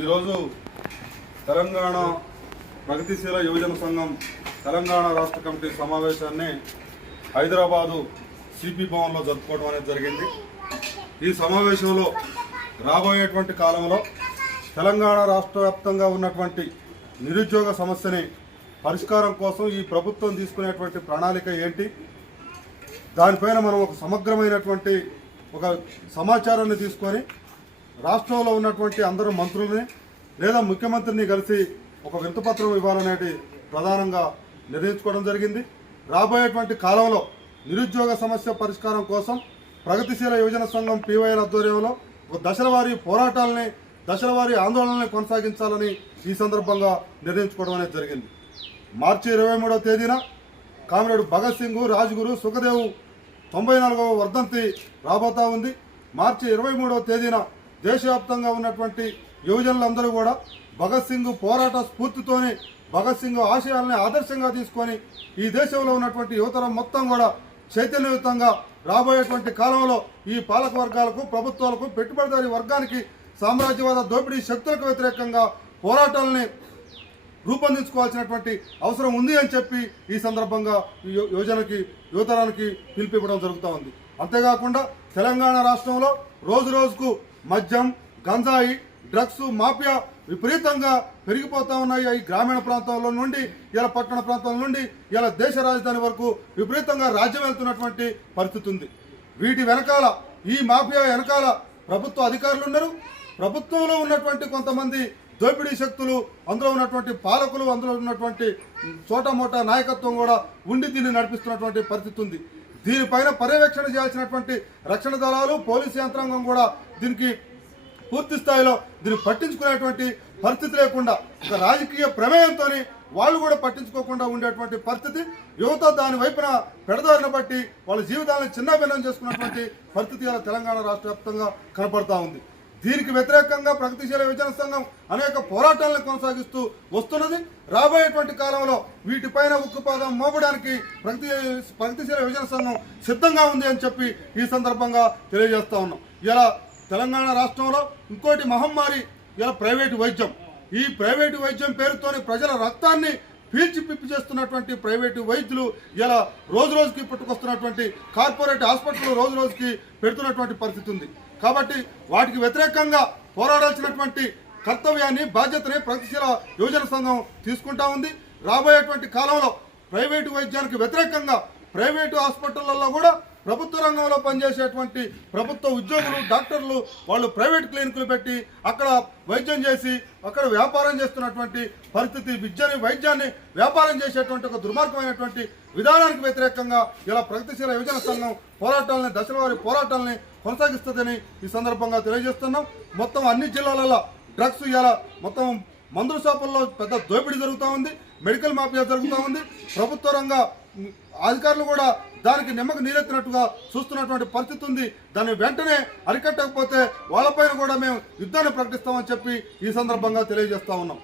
ఈరోజు తెలంగాణ ప్రగతిశీల యువజన సంఘం తెలంగాణ రాష్ట్ర కమిటీ సమావేశాన్ని హైదరాబాదు సిపి భవన్లో జరుపుకోవడం అనేది జరిగింది. ఈ సమావేశంలో రాబోయేటువంటి కాలంలో తెలంగాణ రాష్ట్ర వ్యాప్తంగా ఉన్నటువంటి నిరుద్యోగ సమస్యని పరిష్కారం కోసం ఈ ప్రభుత్వం తీసుకునేటువంటి ప్రణాళిక ఏంటి? దానిపైన మనం ఒక సమగ్రమైనటువంటి ఒక సమాచారాన్ని తీసుకొని రాష్ట్రంలో ఉన్నటువంటి అందరు మంత్రుల్ని లేదా ముఖ్యమంత్రిని కలిసి ఒక వింతపత్రం ఇవ్వాలనేది ప్రధానంగా నిర్ణయించుకోవడం జరిగింది. రాబోయేటువంటి కాలంలో నిరుద్యోగ సమస్య పరిష్కారం కోసం ప్రగతిశీల యువజన సంఘం పీవైఎల్ ఆధ్వర్యంలో ఒక దశలవారీ పోరాటాలని దశలవారీ ఆందోళనని ఆందోళనల్ని కొనసాగించాలని ఈ సందర్భంగా నిర్ణయించుకోవడం అనేది జరిగింది. మార్చి ఇరవై మూడవ తేదీన కామ్రేడ్ భగత్ సింగ్ రాజ్గురు సుఖదేవ్ తొంభై నాలుగవ వర్ధంతి రాబోతా ఉంది. మార్చి ఇరవై మూడవ తేదీన దేశవ్యాప్తంగా ఉన్నటువంటి యువజనులందరూ కూడా భగత్ సింగ్ పోరాట స్ఫూర్తితోనే భగత్ సింగ్ ఆశయాల్ని ఆదర్శంగా తీసుకొని ఈ దేశంలో ఉన్నటువంటి యువతరం మొత్తం కూడా చైతన్యయుతంగా రాబోయేటువంటి కాలంలో ఈ పాలక వర్గాలకు ప్రభుత్వాలకు పెట్టుబడిదారి వర్గానికి సామ్రాజ్యవాద దోపిడీ శక్తులకు వ్యతిరేకంగా పోరాటాలని రూపొందించుకోవాల్సినటువంటి అవసరం ఉంది అని చెప్పి ఈ సందర్భంగా ఈ యో- యువతరానికి పిలిపివ్వడం జరుగుతూ ఉంది. అంతేకాకుండా తెలంగాణ రాష్ట్రంలో రోజు రోజుకు మద్యం గంజాయి డ్రగ్స్ మాఫియా విపరీతంగా పెరిగిపోతా ఉన్నాయి ఈ గ్రామీణ ప్రాంతాల నుండి ఇలా పట్టణ ప్రాంతాల నుండి ఇలా దేశ రాజధాని వరకు విపరీతంగా రాజ్యం వెళ్తున్నటువంటి పరిస్థితి ఉంది. వీటి వెనకాల ఈ మాఫియా వెనకాల ప్రభుత్వ అధికారులు ఉన్నారు. ప్రభుత్వంలో ఉన్నటువంటి కొంతమంది దోపిడీ శక్తులు అందులో ఉన్నటువంటి పాలకులు అందులో ఉన్నటువంటి చోటమోటా నాయకత్వం కూడా ఉండి దీన్ని నడిపిస్తున్నటువంటి పరిస్థితి ఉంది. దీనిపైన పర్యవేక్షణ చేయాల్సినటువంటి రక్షణ దళాలు పోలీసు యంత్రాంగం కూడా దీనికి పూర్తి స్థాయిలో దీన్ని పట్టించుకునేటువంటి పరిస్థితి లేకుండా ఒక రాజకీయ ప్రమేయంతో వాళ్ళు కూడా పట్టించుకోకుండా ఉండేటువంటి పరిస్థితి యువత దాని వైపున పెడదారిన బట్టి వాళ్ళ జీవితాలను చిన్నభిన్నం చేసుకున్నటువంటి పరిస్థితి ఇలా తెలంగాణ రాష్ట్ర వ్యాప్తంగా కనపడతా ఉంది. దీనికి వ్యతిరేకంగా ప్రగతిశీల విభజన సంఘం అనేక పోరాటాలను కొనసాగిస్తూ వస్తున్నది. రాబోయేటువంటి కాలంలో వీటిపైన ఉక్కుపాదం మోపడానికి ప్రగతి ప్రగతిశీల విభజన సంఘం సిద్ధంగా ఉంది అని చెప్పి ఈ సందర్భంగా తెలియజేస్తా ఉన్నాం. ఇలా తెలంగాణ రాష్ట్రంలో ఇంకోటి మహమ్మారి ఇలా ప్రైవేటు వైద్యం. ఈ ప్రైవేటు వైద్యం పేరుతోని ప్రజల రక్తాన్ని పీల్చి పిప్పి చేస్తున్నటువంటి ప్రైవేటు వైద్యులు ఇలా రోజు రోజుకి పుట్టుకొస్తున్నటువంటి కార్పొరేట్ హాస్పిటల్ రోజు రోజుకి పెడుతున్నటువంటి పరిస్థితి ఉంది. కాబట్టి వాటికి వ్యతిరేకంగా పోరాడాల్సినటువంటి కర్తవ్యాన్ని బాధ్యతని ప్రగతిశీల యువజన సంఘం తీసుకుంటా ఉంది. రాబోయేటువంటి కాలంలో ప్రైవేటు వైద్యానికి వ్యతిరేకంగా ప్రైవేటు హాస్పిటళ్ళలో కూడా ప్రభుత్వ రంగంలో పనిచేసేటువంటి ప్రభుత్వ ఉద్యోగులు డాక్టర్లు వాళ్ళు ప్రైవేట్ క్లినిక్లు పెట్టి అక్కడ వైద్యం చేసి అక్కడ వ్యాపారం చేస్తున్నటువంటి పరిస్థితి విద్యని వైద్యాన్ని వ్యాపారం చేసేటువంటి ఒక దుర్మార్గమైనటువంటి విధానానికి వ్యతిరేకంగా ఇలా ప్రగతిశీల యువజన సంఘం పోరాటాలని దశల వారి పోరాటాలని కొనసాగిస్తుందని ఈ సందర్భంగా తెలియజేస్తున్నాం. మొత్తం అన్ని జిల్లాలలో డ్రగ్స్ ఇలా మొత్తం మందుల షాపుల్లో పెద్ద దోపిడీ జరుగుతూ ఉంది. మెడికల్ మాఫియా జరుగుతూ ఉంది. ప్రభుత్వ రంగ అధికారులు కూడా దానికి నిమ్మక నీరెత్తినట్టుగా చూస్తున్నటువంటి పరిస్థితి ఉంది. దాన్ని వెంటనే అరికట్టకపోతే వాళ్ళపైన కూడా మేము యుద్ధాన్ని ప్రకటిస్తామని చెప్పి ఈ సందర్భంగా తెలియజేస్తా ఉన్నాం.